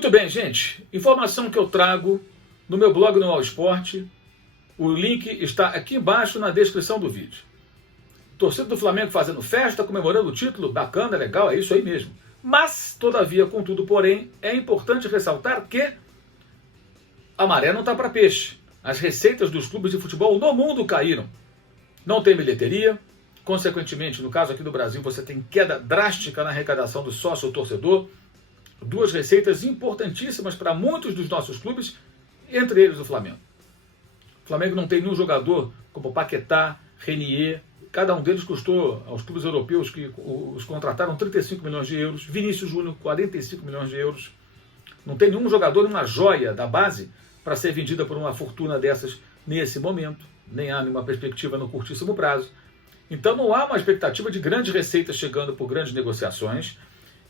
Muito bem, gente. Informação que eu trago no meu blog no All Sport. O link está aqui embaixo na descrição do vídeo. Torcida do Flamengo fazendo festa, comemorando o título, bacana, legal, é isso aí mesmo. Mas, todavia, contudo, porém, é importante ressaltar que a maré não está para peixe. As receitas dos clubes de futebol no mundo caíram. Não tem bilheteria, consequentemente, no caso aqui do Brasil, você tem queda drástica na arrecadação do sócio-torcedor. Duas receitas importantíssimas para muitos dos nossos clubes, entre eles o Flamengo. O Flamengo não tem nenhum jogador como Paquetá, Renier. Cada um deles custou aos clubes europeus que os contrataram 35 milhões de euros. Vinícius Júnior, 45 milhões de euros. Não tem nenhum jogador, uma joia da base para ser vendida por uma fortuna dessas nesse momento. Nem há nenhuma perspectiva no curtíssimo prazo. Então não há uma expectativa de grandes receitas chegando por grandes negociações.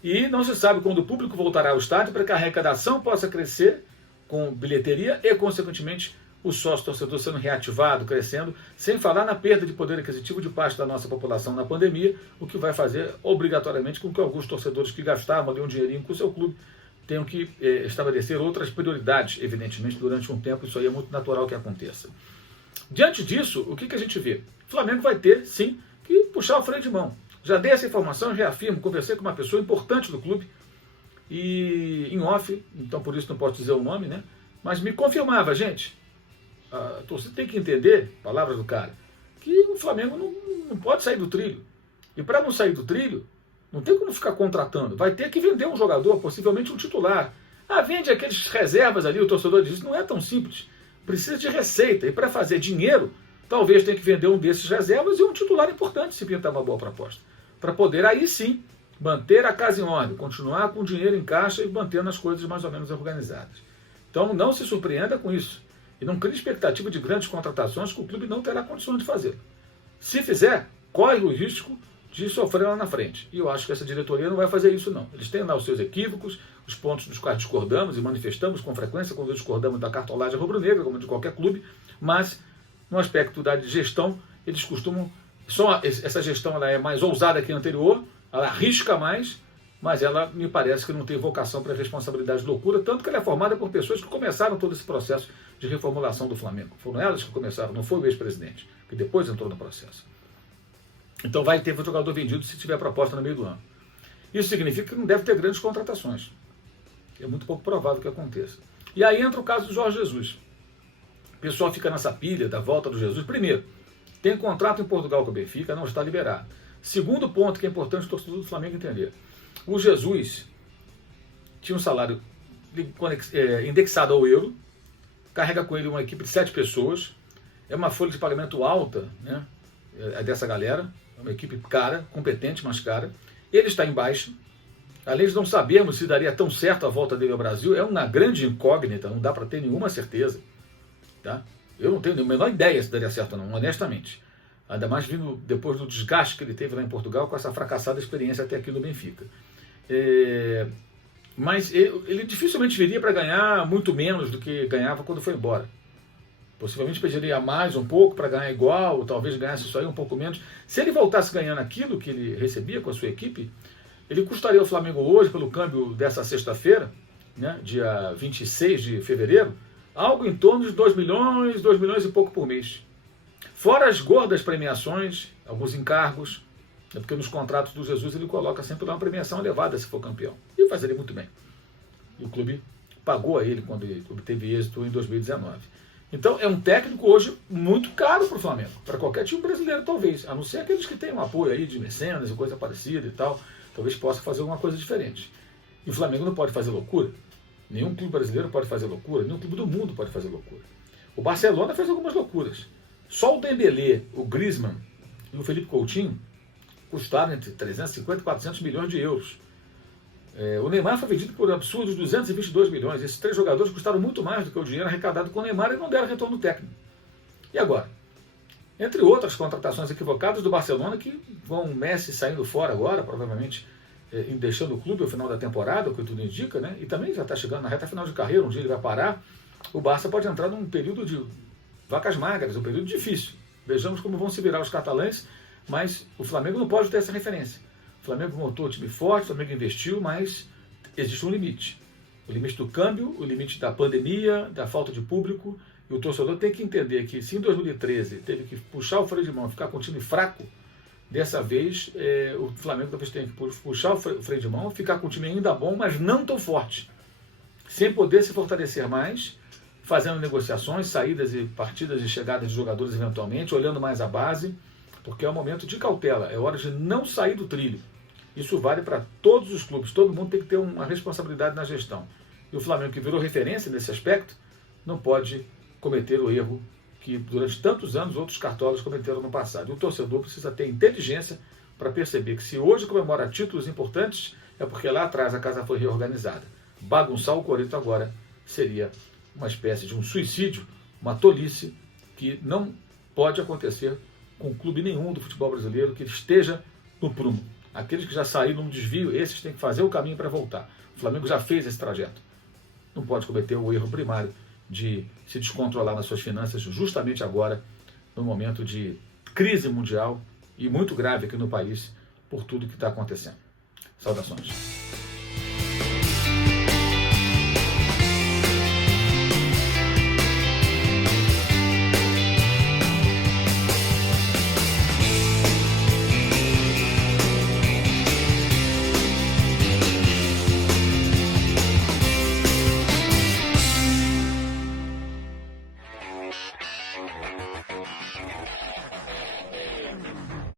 E não se sabe quando o público voltará ao estádio para que a arrecadação possa crescer com bilheteria e, consequentemente, o sócio-torcedor sendo reativado, crescendo, sem falar na perda de poder aquisitivo de parte da nossa população na pandemia, o que vai fazer obrigatoriamente com que alguns torcedores que gastavam ali um dinheirinho com o seu clube tenham que estabelecer outras prioridades, evidentemente, durante um tempo. Isso aí é muito natural que aconteça. Diante disso, o que a gente vê? O Flamengo vai ter, sim, que puxar o freio de mão. Já dei essa informação, reafirmo, conversei com uma pessoa importante do clube, e em off, então por isso não posso dizer o nome, né? Mas me confirmava, gente, a torcida tem que entender, palavras do cara, que o Flamengo não pode sair do trilho. E para não sair do trilho, não tem como ficar contratando. Vai ter que vender um jogador, possivelmente um titular. Ah, vende aqueles reservas ali, o torcedor diz, não é tão simples. Precisa de receita. E para fazer dinheiro, talvez tenha que vender um desses reservas e um titular importante, se pintar uma boa proposta. Para poder, aí sim, manter a casa em ordem, continuar com o dinheiro em caixa e mantendo as coisas mais ou menos organizadas. Então não se surpreenda com isso. E não crie expectativa de grandes contratações que o clube não terá condições de fazer. Se fizer, corre o risco de sofrer lá na frente. E eu acho que essa diretoria não vai fazer isso, não. Eles têm lá os seus equívocos, os pontos dos quais discordamos e manifestamos com frequência quando discordamos da cartolagem rubro-negra, como de qualquer clube, mas no aspecto da gestão, eles costumam... Essa gestão ela é mais ousada que a anterior, ela arrisca mais, mas ela me parece que não tem vocação para responsabilidade de loucura, tanto que ela é formada por pessoas que começaram todo esse processo de reformulação do Flamengo. Foram elas que começaram, não foi o ex-presidente, que depois entrou no processo. Então vai ter jogador vendido se tiver proposta no meio do ano. Isso significa que não deve ter grandes contratações. É muito pouco provável que aconteça. E aí entra o caso do Jorge Jesus. O pessoal fica nessa pilha da volta do Jesus. Primeiro, tem contrato em Portugal com o Benfica, não está liberado. Segundo ponto que é importante o torcedor do Flamengo entender. O Jesus tinha um salário indexado ao euro, carrega com ele uma equipe de 7 pessoas, é uma folha de pagamento alta, né, dessa galera, é uma equipe cara, competente, mas cara. Ele está em baixa. Além de não sabermos se daria tão certo a volta dele ao Brasil, é uma grande incógnita, não dá para ter nenhuma certeza. Tá? Eu não tenho a menor ideia se daria certo ou não, honestamente. Ainda mais vindo depois do desgaste que ele teve lá em Portugal com essa fracassada experiência até aqui no Benfica. Mas ele dificilmente viria para ganhar muito menos do que ganhava quando foi embora. Possivelmente pediria mais um pouco para ganhar igual, ou talvez ganhasse só aí um pouco menos. Se ele voltasse ganhando aquilo que ele recebia com a sua equipe, ele custaria ao Flamengo hoje, pelo câmbio dessa sexta-feira, né, dia 26 de fevereiro, algo em torno de 2 milhões e pouco por mês. Fora as gordas premiações, alguns encargos, porque nos contratos do Jesus ele coloca sempre uma premiação elevada se for campeão. E fazeria muito bem. E o clube pagou a ele quando ele obteve êxito em 2019. Então é um técnico hoje muito caro para o Flamengo, para qualquer time brasileiro talvez, a não ser aqueles que têm um apoio aí de mecenas e coisa parecida e tal, talvez possa fazer alguma coisa diferente. E o Flamengo não pode fazer loucura. Nenhum clube brasileiro pode fazer loucura, nenhum clube do mundo pode fazer loucura. O Barcelona fez algumas loucuras. Só o Dembélé, o Griezmann e o Felipe Coutinho custaram entre 350 e 400 milhões de euros. O Neymar foi vendido por absurdos 222 milhões. Esses 3 jogadores custaram muito mais do que o dinheiro arrecadado com o Neymar e não deram retorno técnico. E agora? Entre outras contratações equivocadas do Barcelona, que vão Messi saindo fora agora, provavelmente deixando o clube ao final da temporada, o que tudo indica, né? E também já está chegando na reta final de carreira, um dia ele vai parar. O Barça pode entrar num período de vacas magras, um período difícil. Vejamos como vão se virar os catalães, mas o Flamengo não pode ter essa referência. O Flamengo montou um time forte, o Flamengo investiu, mas existe um limite. O limite do câmbio, o limite da pandemia, da falta de público, e o torcedor tem que entender que se em 2013 teve que puxar o freio de mão e ficar com o time fraco, dessa vez o Flamengo talvez tenha que puxar o freio de mão, ficar com o time ainda bom, mas não tão forte, sem poder se fortalecer mais, fazendo negociações, saídas e partidas e chegadas de jogadores eventualmente, olhando mais a base, porque é um momento de cautela, é hora de não sair do trilho. Isso vale para todos os clubes, todo mundo tem que ter uma responsabilidade na gestão. E o Flamengo, que virou referência nesse aspecto, não pode cometer o erro que durante tantos anos outros cartolas cometeram no passado. E o torcedor precisa ter inteligência para perceber que se hoje comemora títulos importantes, é porque lá atrás a casa foi reorganizada. Bagunçar o Corinthians agora seria uma espécie de um suicídio, uma tolice que não pode acontecer com clube nenhum do futebol brasileiro que esteja no prumo. Aqueles que já saíram no desvio, esses têm que fazer o caminho para voltar. O Flamengo já fez esse trajeto. Não pode cometer o erro primário de se descontrolar nas suas finanças justamente agora, no momento de crise mundial e muito grave aqui no país por tudo que está acontecendo. Saudações.